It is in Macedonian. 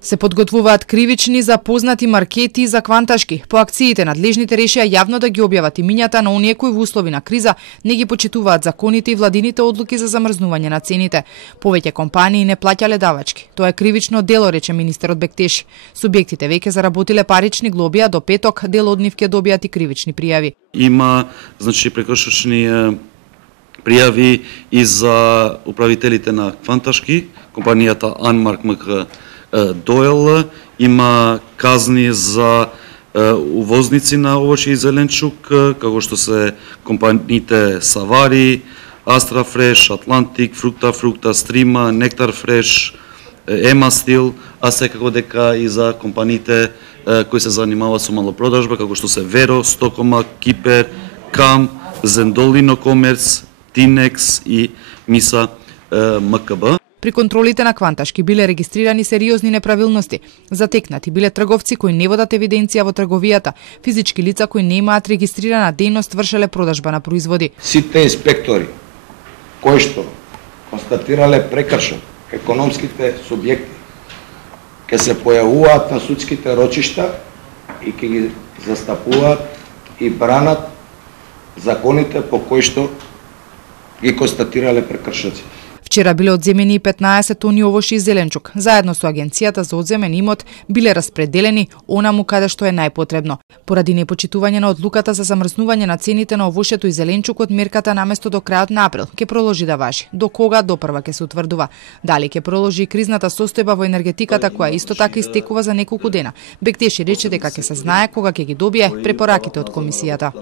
Се подготвуваат кривични за познати маркети за кванташки. По акциите надлежните решија јавно да ги објават имињата на оние кои во услови на криза не ги почитуваат законите и владините одлуки за замрзнување на цените. Повеќе компании не плаќале давачки. Тоа е кривично дело, рече министерот Бектеши. Субјектите веќе заработиле парични глоби, а до петок дел од нив ќе добијат и кривични пријави. Има прекршочни пријави и за управителите на кванташки, компанијата Анмарк МК Дойл, има казни за увозници на овошје и зеленчук, како што се компаниите Савари, Астра Фреш, Атлантик, Фрукта, Стрима, Нектар Фреш, Ема Стил, а секако дека и за компаниите кои се занимаваат со малопродажба, како што се Веро, Стокома, Кипер, Кам, Зендолино Комерц, Тинекс и Миса МКБ. При контролите на кванташки биле регистрирани сериозни неправилности. Затекнати биле трговци кои не водат евиденција во трговијата, физички лица кои не имаат регистрирана дејност вршеле продажба на производи. Сите инспектори кои што констатирале прекршок, економските субјекти ќе се појавуваат на судските рочишта и ќе ги застапуваат и бранат законите по кои што ги констатирале прекршоци. Вчера биле одземени и 15 тони овошје и зеленчук. Заедно со Агенцијата за одземен имот биле распределени онаму каде што е најпотребно. Поради непочитување на одлуката за замрзнување на цените на овошјето и зеленчукот, мерката наместо до крајот на април ќе продолжи да важи. До кога допрва ќе се утврдува. Дали ќе продолжи и кризната состојба во енергетиката која исто така истекува за неколку дена. Бектеши рече дека ќе се знае кога ќе ги добие препораките од комисијата.